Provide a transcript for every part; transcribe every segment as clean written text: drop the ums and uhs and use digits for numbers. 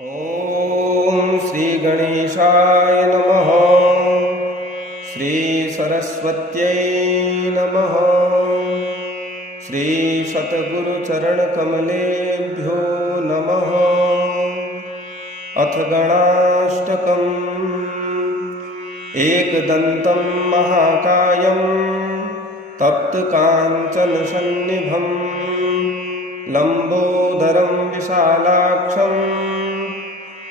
ॐ श्री गणेशाय नमः। श्री सरस्वत्यै नमः। श्री सद्गुरुचरणकमलेभ्यो नमः। अथ गणाष्टकम्। एकदन्तं महाकायं तप्तकाञ्चनसन्निभं लम्बोदरं विशालाक्षं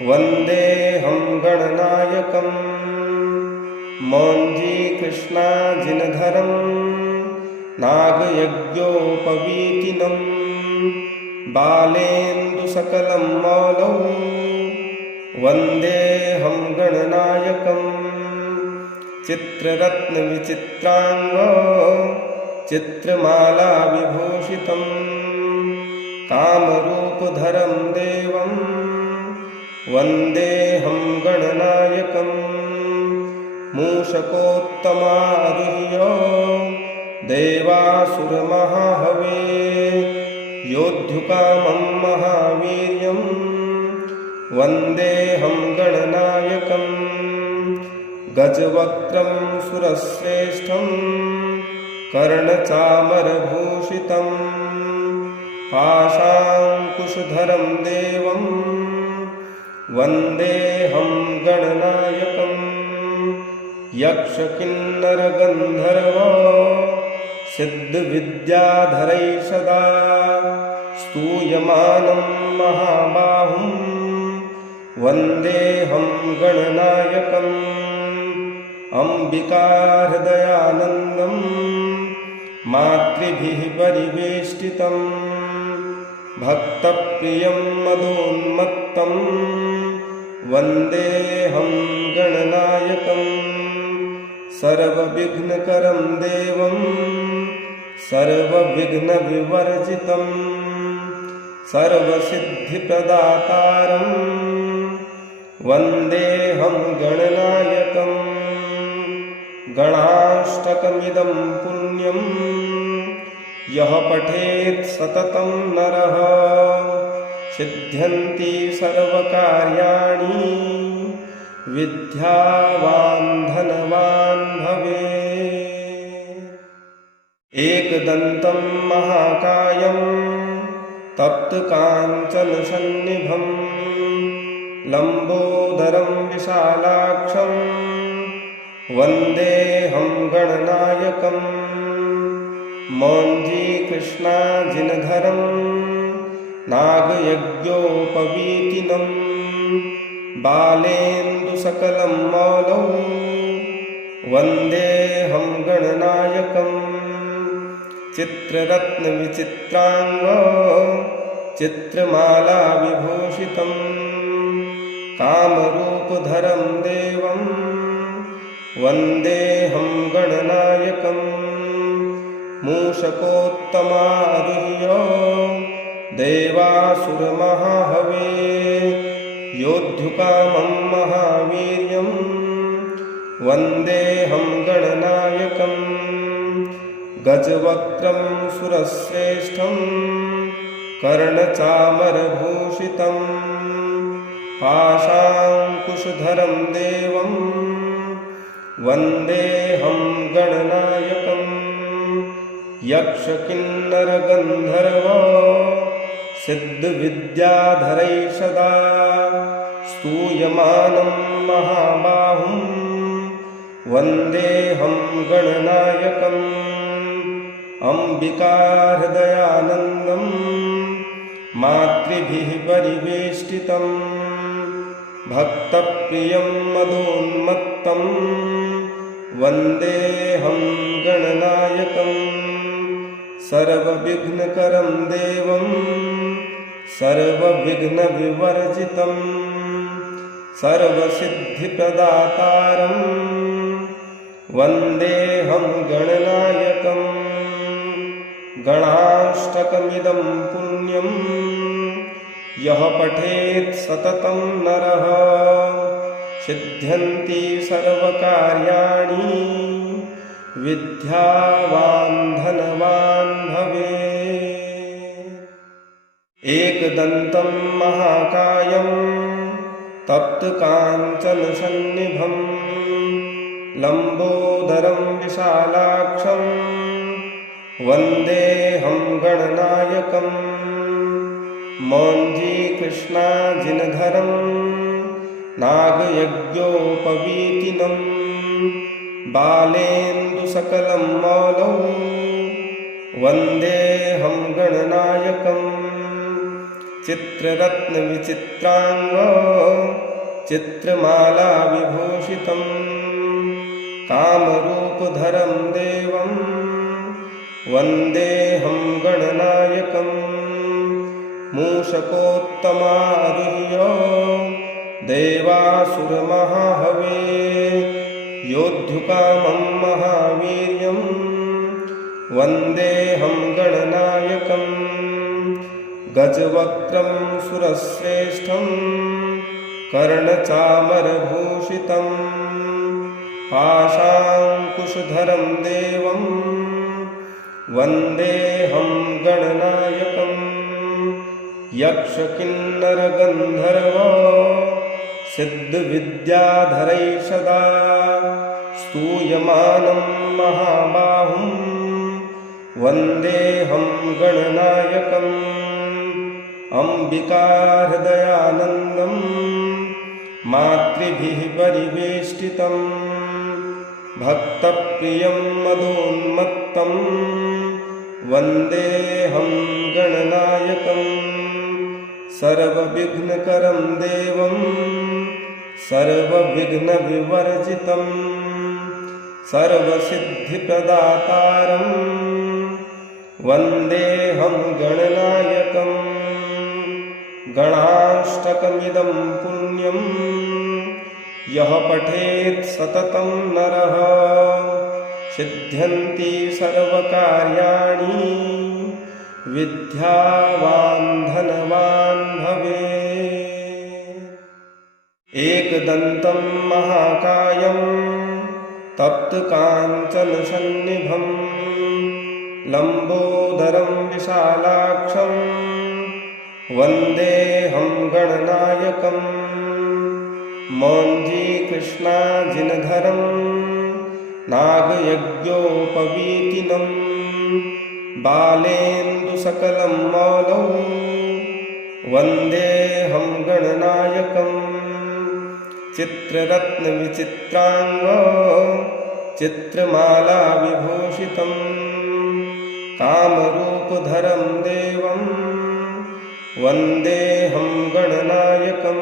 वन्देऽहं गणनायकं। मौञ्जीकृष्णाजिनधरं नागयज्ञोपवीतिनं बालेन्दुसकलं मौलौ वन्देऽहं गणनायकम्। चित्ररत्नविचित्राङ्गो चित्रमालाविभूषितं कामरूपधरं देवं वन्देऽहं गणनायकम्। मूषकोत्तमारुह्य देवासुरमहाहवे योद्धुकामं महावीर्यं वन्देऽहं गणनायकम्। गजवक्त्रं सुरश्रेष्ठं कर्णचामरभूषितं पाशाङ्कुशधरं देवं वन्देऽहं गणनायकम्। यक्षकिन्नरगन्धर्व सिद्धविद्याधरैः सदा स्तूयमानं महाबाहुं वन्देऽहं गणनायकम्। अम्बिकाहृदयानन्दं मातृभिः परिवेष्टितं भक्तप्रियं मदोन्मत्तं वन्देऽहं गणनायकम्। सर्वविघ्नकरं देवं सर्वविघ्नविवर्जितं सर्वसिद्धिप्रदातारं वन्देऽहं गणनायकम्। गणाष्टकमिदं पुण्यं यः पठेत् सततं नरः सिद्ध्यन्ति सर्वकार्याणि विद्यावान् धनवान् भवेत्। एकदन्तं महाकायं तप्तकाञ्चनसन्निभं लम्बोदरं विशालाक्षं वन्देऽहं गणनायकम्। मौञ्जीकृष्णाजिनधरं नागयज्ञोपवीतिनं बालेन्दुसकलं मौलौ वन्देऽहं गणनायकम्। चित्ररत्नविचित्राङ्गो चित्रमालाविभूषितं कामरूपधरं देवं वन्देऽहं गणनायकम्। मूषकोत्तमारुह्य देवासुरमहाहवे योद्धुकामं महावीर्यं वन्देऽहं गणनायकम्। गजवक्त्रं सुरश्रेष्ठं कर्णचामरभूषितं पाशाङ्कुशधरं देवं वन्देऽहं गणनायकम्। यक्षकिन्नरगन्धर्व सिद्धविद्याधरैः सदा स्तूयमानं महाबाहुं वन्देऽहं गणनायकम्। अम्बिकाहृदयानन्दं मातृभिः परिवेष्टितं भक्तप्रियं मदोन्मत्तं वन्देऽहं गणनायकम्। सर्वविघ्नकरं देवं सर्वविघ्नविवर्जितं सर्वसिद्धिप्रदातारं वन्देऽहं गणनायकम्। गणाष्टकमिदं पुण्यं यः पठेत् सततं नरः सिद्ध्यन्ति सर्वकार्याणि विद्यावान् धनवान् भवेत्। एकदन्तं महाकायं तप्तकाञ्चनसन्निभं लम्बोदरं विशालाक्षं वन्देऽहं गणनायकं मौञ्जीकृष्णाजिनधरं नागयज्ञोपवीतिनं बालेन्दुसकलं मौलौ वन्देऽहं गणनायकं चित्ररत्नविचित्राङ्गो चित्रमालाविभूषितं कामरूपधरं देवं वन्देऽहं गणनायकं मूषकोत्तमारुह्य देवासुरमहाहवे योद्धुकामं महावीर्यं वन्देऽहं गणनायकं गजवक्त्रं सुरश्रेष्ठं कर्णचामरभूषितं पाशाङ्कुशधरं देवं वन्देऽहं गणनायकं यक्षकिन्नरगन्धर्व सिद्धविद्याधरैषदा स्तूयमानं महाबाहुं वन्देऽहं गणनायकम् अम्बिकाहृदयानन्दं मातृभिः परिवेष्टितं भक्तप्रियं मदोन्मत्तं वन्देऽहं गणनायकं सर्वविघ्नकरं देवं सर्वविघ्नविवर्जितं सर्वसिद्धिप्रदातारं वन्देऽहं गणनायकं गणाष्टकमिदं पुण्यं यः पठेत् सततं नरः सिद्ध्यन्ति सर्वकार्याणि विद्यावान् धनवान् भवेत्। एकदन्तं महाकायं तप्तकाञ्चनसन्निभं लम्बोदरं विशालाक्षं वन्देऽहं गणनायकं मौञ्जीकृष्णाजिनधरं नागयज्ञोपवीतिनं बालेन्दुसकलं मौलौ वन्देऽहं गणनायकं चित्ररत्नविचित्राङ्गो चित्रमालाविभूषितं कामरूपधरं देवं वन्देऽहं गणनायकं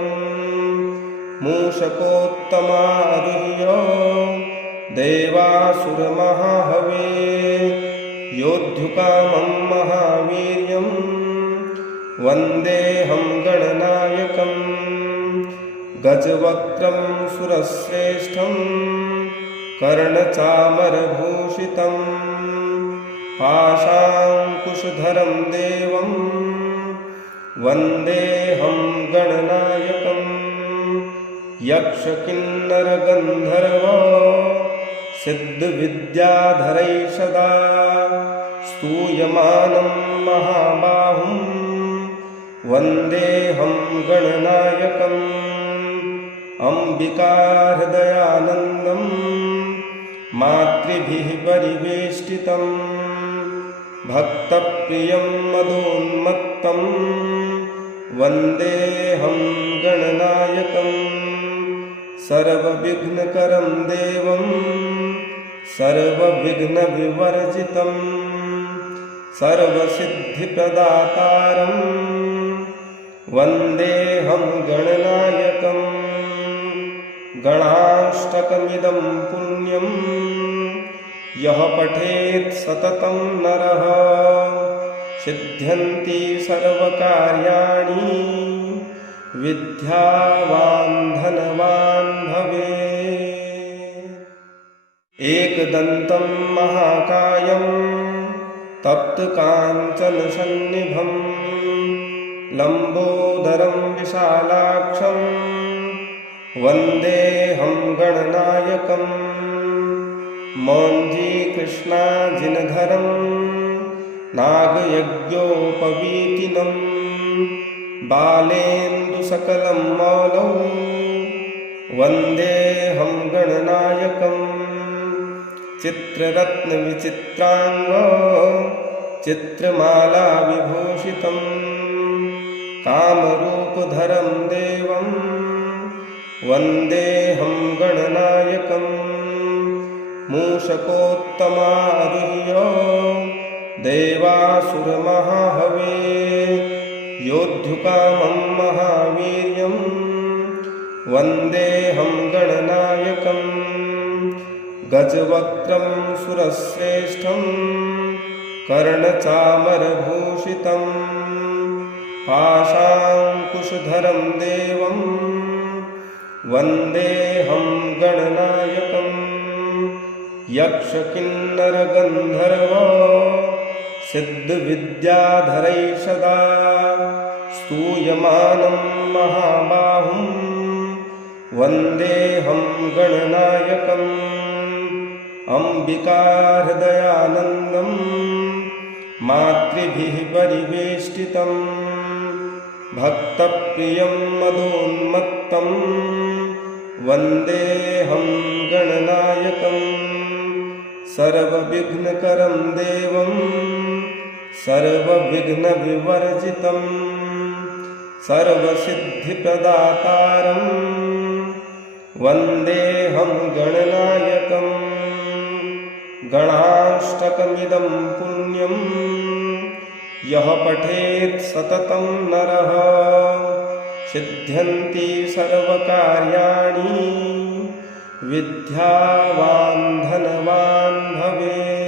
मूषकोत्तमारुह्य देवासुरमहाहवे योद्धुकामं महावीर्यं वन्देऽहं गणनायकं गजवक्त्रं सुरश्रेष्ठं कर्णचामरभूषितं पाशाङ्कुशधरं देवं वन्देऽहं गणनायकं यक्षकिन्नरगन्धर्व सिद्धविद्याधरैषदा स्तूयमानं महाबाहुं वन्देऽहं गणनायकम् अम्बिकाहृदयानन्दं मातृभिः परिवेष्टितं भक्तप्रियं मदोन्मत्तं वन्देऽहं गणनायकं सर्वविघ्नकरं देवं सर्वविघ्नविवर्जितं सर्वसिद्धिप्रदातारं वन्देऽहं गणनायकं गणाष्टकमिदं पुण्यं यः पठेत् सततं नरः सिद्ध्यन्ति सर्वकार्याणि विद्यावान् धनवान् भवेत्। एकदन्तं महाकायं तप्तकाञ्चनसन्निभं लम्बोदरं विशालाक्षं वन्देऽहं गणनायकं मौञ्जीकृष्णाजिनधरं नागयज्ञोपवीतिनं बालेन्दुसकलं मौलौ वन्देऽहं गणनायकम् चित्ररत्नविचित्राङ्गो चित्रमालाविभूषितं कामरूपधरं देवं वन्देऽहं गणनायकम् मूषकोत्तमारुह्य देवासुरमहाहवे योद्धुकामं महावीर्यं वन्देऽहं गणनायकम् गजवक्त्रं सुरश्रेष्ठं कर्णचामरभूषितं पाशाङ्कुशधरं देवं वन्देऽहं गणनायकम् यक्षकिन्नरगन्धर्व सिद्धविद्याधरै सदा स्तूयमानं महाबाहुं वन्देऽहं गणनायकम् अम्बिकाहृदयानन्दं मातृभिः परिवेष्टितं भक्तप्रियं मदोन्मत्तं वन्देऽहं गणनायकम् सर्वविघ्नकरं देवं सर्वविघ्नविवर्जितं सर्वसिद्धिप्रदातारं वन्देऽहं गणनायकम् गणाष्टकमिदं पुण्यं यः पठेत् सततं नरः सिद्ध्यन्ति सर्वकार्याणि विद्यावान् धनवान् भवेत्।